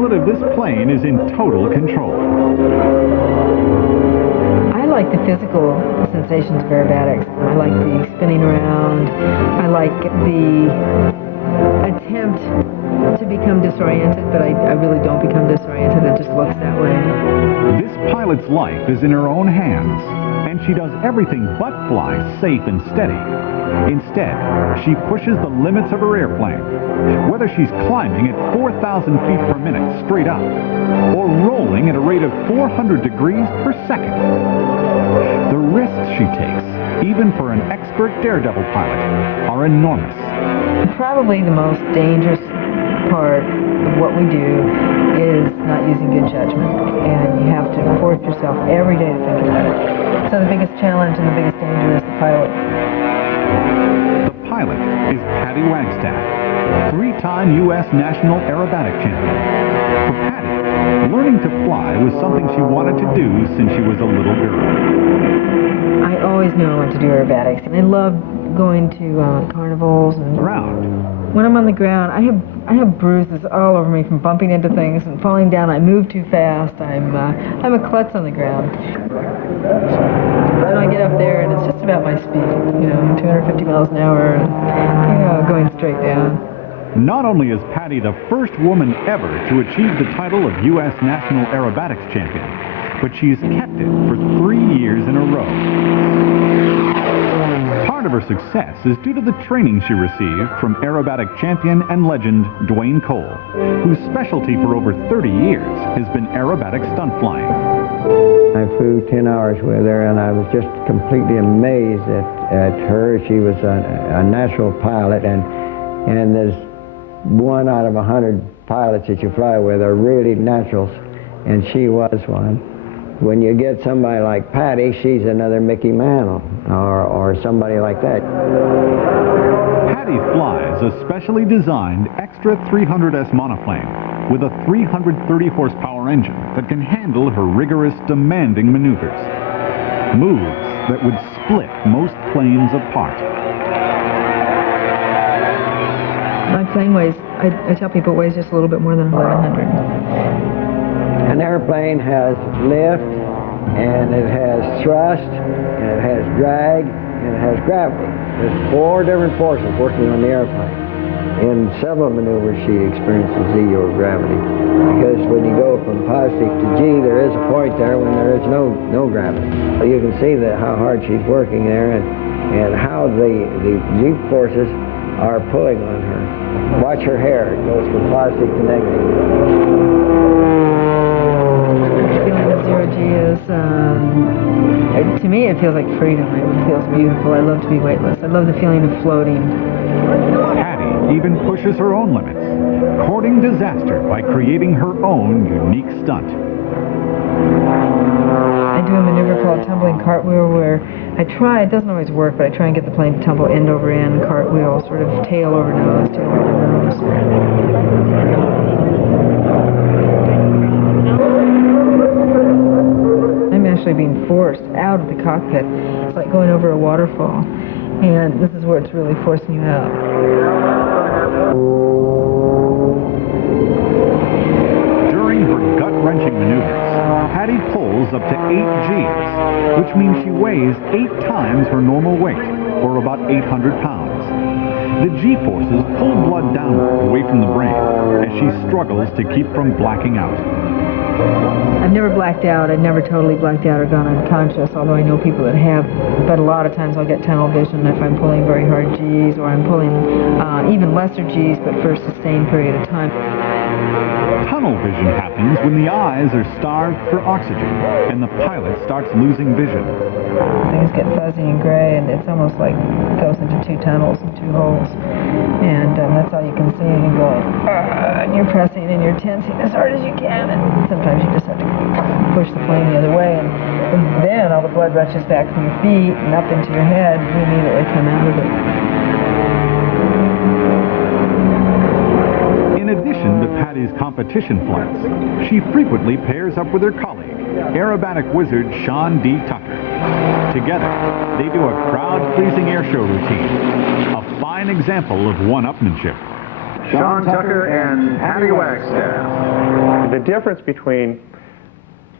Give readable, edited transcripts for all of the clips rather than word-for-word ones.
pilot of this plane is in total control. I like the physical sensations of aerobatics. I like the spinning around. I like the attempt to become disoriented, but I really don't become disoriented. It just looks that way. This pilot's life is in her own hands, and she does everything but fly safe and steady. Instead, she pushes the limits of her airplane, whether she's climbing at 4,000 feet per minute straight up, or rolling at a rate of 400 degrees per second. The risks she takes, even for an expert daredevil pilot, are enormous. Probably the most dangerous part of what we do is not using good judgment, and you have to force yourself every day to think about it. So the biggest challenge and the biggest danger is the pilot. The pilot is Patty Wagstaff, three-time U.S. National Aerobatic Champion. For Patty, learning to fly was something she wanted to do since she was a little girl. I always knew I wanted to do aerobatics, and I love going to carnivals and Ground. When I'm on the ground, I have bruises all over me from bumping into things and falling down. I move too fast. I'm a klutz on the ground. Then I get up there, and it's just about my speed. 250 miles an hour, and going straight down. Not only is Patty the first woman ever to achieve the title of U.S. National Aerobatics Champion, but she's kept it for 3 years in a row. Part of her success is due to the training she received from aerobatic champion and legend Dwayne Cole, whose specialty for over 30 years has been aerobatic stunt flying. I flew 10 hours with her, and I was just completely amazed at her. She was a natural pilot, and there's 1 out of 100 pilots that you fly with are really naturals, and she was one. When you get somebody like Patty, she's another Mickey Mantle or somebody like that. Patty flies a specially designed Extra 300S monoplane with a 330 horsepower engine that can handle her rigorous, demanding maneuvers. Moves that would split most planes apart. My plane weighs, I tell people, it weighs just a little bit more than 1,100. An airplane has lift, and it has thrust, and it has drag, and it has gravity. There's 4 different forces working on the airplane. In several maneuvers, she experiences zero gravity, because when you go from positive to G, there is a point there when there is no gravity. So you can see how hard she's working there, and how the G forces are pulling on her. Watch her hair; it goes from positive to negative. Zero G is, to me, it feels like freedom. It feels beautiful. I love to be weightless. I love the feeling of floating. Patty even pushes her own limits, courting disaster by creating her own unique stunt. I do a maneuver called tumbling cartwheel where it doesn't always work, but I try and get the plane to tumble end over end, cartwheel, sort of tail over nose, tail over nose. Actually being forced out of the cockpit. It's like going over a waterfall, and this is where it's really forcing you out. During her gut-wrenching maneuvers, Patty pulls up to 8 Gs, which means she weighs 8 times her normal weight, or about 800 pounds. The G-forces pull blood downward away from the brain as she struggles to keep from blacking out. I've never blacked out. I've never totally blacked out or gone unconscious, although I know people that have. But a lot of times I'll get tunnel vision if I'm pulling very hard Gs, or I'm pulling even lesser Gs, but for a sustained period of time. Tunnel vision happens when the eyes are starved for oxygen and the pilot starts losing vision. Things get fuzzy and gray, and it's almost like it goes into 2 tunnels and 2 holes. And that's all you can see, and you're going, and you're pressing and you're tensing as hard as you can, and sometimes you just have to push the plane the other way, and then all the blood rushes back from your feet and up into your head, and you immediately come out of it. In addition to Patty's competition flights, she frequently pairs up with her colleague, aerobatic wizard Sean D. Tucker. Together, they do a crowd-pleasing airshow routine, a fine example of one-upmanship. Sean Tucker and Patty Wagstaff. The difference between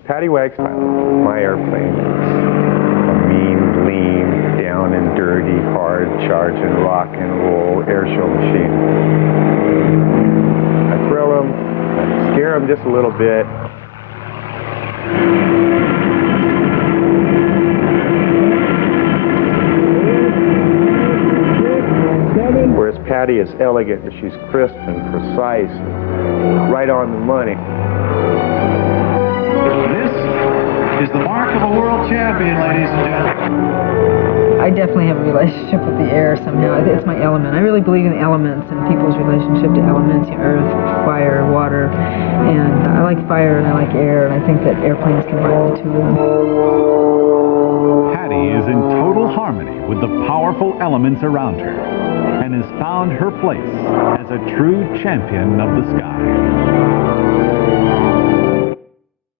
Patty Wagstyle, my airplane, is a mean, lean, down and dirty, hard, charging, rock and roll air show machine. I thrill them, I scare them just a little bit. Whereas Patty is elegant and she's crisp and precise, and right on the money. This is the mark of a world champion, ladies and gentlemen. I definitely have a relationship with the air somehow. It's my element. I really believe in elements and people's relationship to elements, earth, fire, water. And I like fire and I like air, and I think that airplanes combine the two of them. Patty is in total harmony with the powerful elements around her and has found her place as a true champion of the sky.